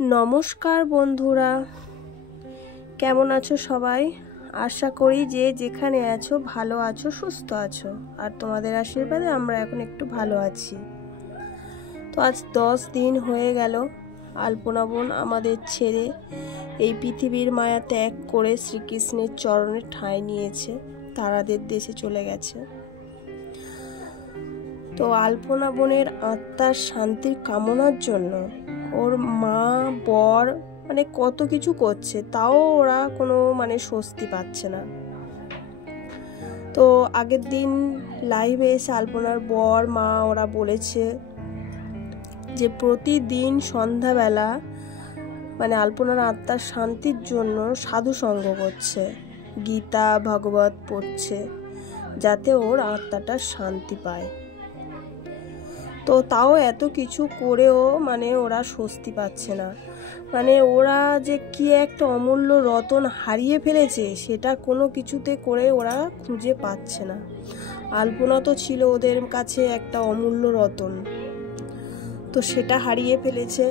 नमस्कार बंधुरा केमन आछो सबाई आशा करी जे जेखाने आछो भालो आछो सुस्थ आछो और तोमादेर आशीर्वादे आमरा एखन एकटु भालो आछि। तो आज 10 दिन हये गेल आल्पना बोन आमादेर छेड़े এই পৃথিবীর মায়া ত্যাগ করে শ্রীকৃষ্ণের চরণে ঠাঁই নিয়েছে, তারাদের দেশে চলে গেছে। তো আলপনা বোনের আত্মার শান্তির কামনার জন্য ওর মা বর মানে কত কিছু করছে, তাও ওরা কোনো মানে স্বস্তি পাচ্ছে না। তো আগের দিন লাইভে এসে আলপনার বর মা ওরা বলেছে যে প্রতিদিন সন্ধ্যাবেলা মানে আলপনার আত্মার শান্তির জন্য সাধু সঙ্গ করছে, গীতা ভাগবত পড়ছে যাতে ওর আত্মাটা শান্তি পায়। তো তাও এত কিছু করেও মানে ওরা স্বস্তি পাচ্ছে না, মানে ওরা যে কি একটা অমূল্য রতন হারিয়ে ফেলেছে সেটা কোনো কিছুতে করে ওরা খুঁজে পাচ্ছে না। আলপনা তো ছিল ওদের কাছে একটা অমূল্য রতন, তো সেটা হারিয়ে ফেলেছে।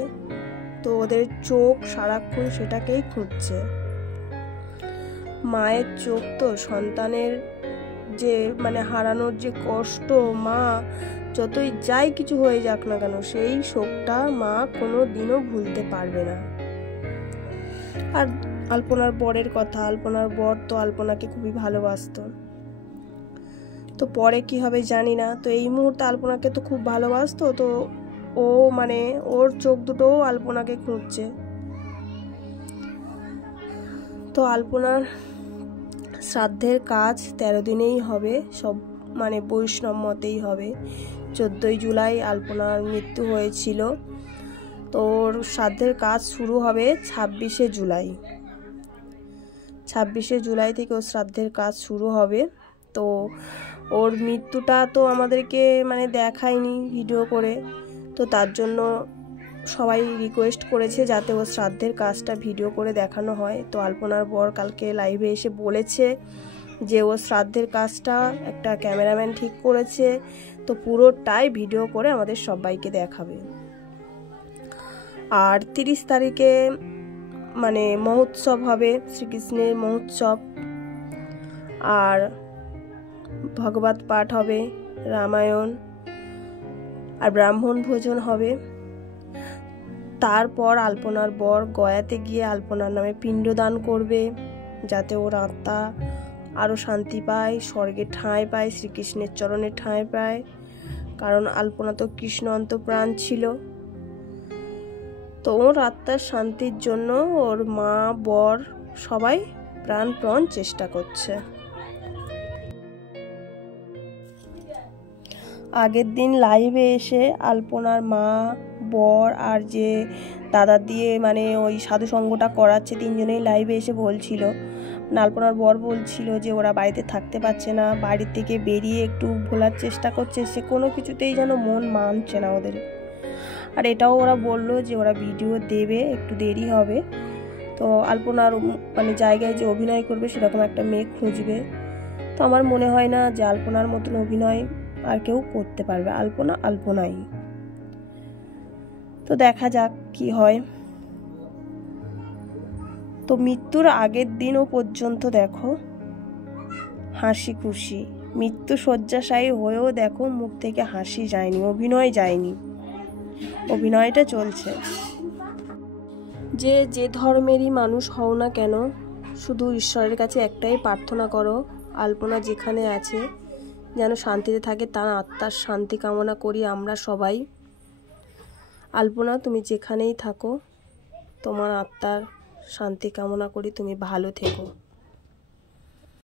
তো ওদের চোখ সারাক্ষণ সেটাকেই খুঁজছে। মায়ের চোখ তো সন্তানের যে মানে হারানোর যে কষ্ট, মা যতই যাই কিছু হয়ে যাক না কেন সেই শোকটা মা কোনো দিনও ভুলতে পারবে না। আর আলপনার বরের কথা, আলপনার বর তো আলপনাকে খুবই ভালোবাসতো। তো পরে কি হবে জানি না। তো এই মুহূর্তে আলপনাকে তো খুব ভালোবাসতো, তো ও মানে ওর চোখ দুটোও আলপনাকে খুঁজছে। তো আলপনার শ্রাদ্ধের কাজ 13 দিনেই হবে, সব মানে বৈষ্ণব মতেই হবে। 14 জুলাই আলপনার মৃত্যু হয়েছিল, তো ওর শ্রাদ্ধের কাজ শুরু হবে 26 জুলাই। 26 জুলাই থেকে ওর শ্রাদ্ধের কাজ শুরু হবে। তো ওর মৃত্যুটা তো আমাদেরকে মানে দেখায়নি ভিডিও করে, তো তার জন্য সবাই রিকোয়েস্ট করেছে যাতে ওর শ্রাদ্ধের কাজটা ভিডিও করে দেখানো হয়। তো আলপনার বর কালকে লাইভে এসে বলেছে যে ও শ্রাদ্ধের কাজটা একটা ক্যামেরাম্যান ঠিক করেছে, তো পুরোটাই ভিডিও করে আমাদের সবাইকে দেখাবে। আর 30 তারিখে মানে মহোৎসব হবে, শ্রীকৃষ্ণের মহোৎসব, আর ভগবত পাঠ হবে, রামায়ণ আর ব্রাহ্মণ ভোজন হবে। তারপর আলপনার বর গয়াতে গিয়ে আলপনার নামে পিণ্ডদান করবে যাতে ওর আত্মা আরও শান্তি পায়, স্বর্গে ঠাঁই পায়, শ্রীকৃষ্ণের চরণে ঠাঁই পায়। কারণ আলপনা তো কৃষ্ণ অন্তঃপ্রাণ ছিল। তো ওর আত্মার শান্তির জন্য ওর মা বর সবাই প্রাণপণ চেষ্টা করছে। আগের দিন লাইভে এসে আলপনার মা বর আর যে দাদা দিয়ে মানে ওই সাধু সঙ্গটা করাচ্ছে তিনজনেই লাইভে এসে বলছিল, আলপনার বর বলছিল যে ওরা বাড়িতে থাকতে পারছে না, বাড়ি থেকে বেরিয়ে একটু ভোলার চেষ্টা করছে, সে কোনো কিছুতেই যেন মন মানছে না ওদের। আর এটাও ওরা বললো যে ওরা ভিডিও দেবে, একটু দেরি হবে। তো আলপনার মানে জায়গায় যে অভিনয় করবে সেরকম একটা মেয়ে খুঁজবে। তো আমার মনে হয় না যে আলপনার মতন অভিনয় আর কেউ করতে পারবে, আলপনা আলপনাই। তো দেখা যাক কি হয়। তো মৃত্যুর আগের দিনও পর্যন্ত দেখো হাসি খুশি, মৃত্যু শয্যাশায়ী হয়েও দেখো মুখ থেকে হাসি যায়নি, অভিনয় যায়নি, অভিনয়টা চলছে। যে যে ধর্মেরই মানুষ হও না কেন, শুধু ঈশ্বরের কাছে একটাই প্রার্থনা করো, আলপনা যেখানে আছে যেন শান্তিতে থাকে, তার আত্মার শান্তি কামনা করি আমরা সবাই। আলপনা তুমি যেখানেই থাকো তোমার আত্মার শান্তি কামনা করি, তুমি ভালো থেকো।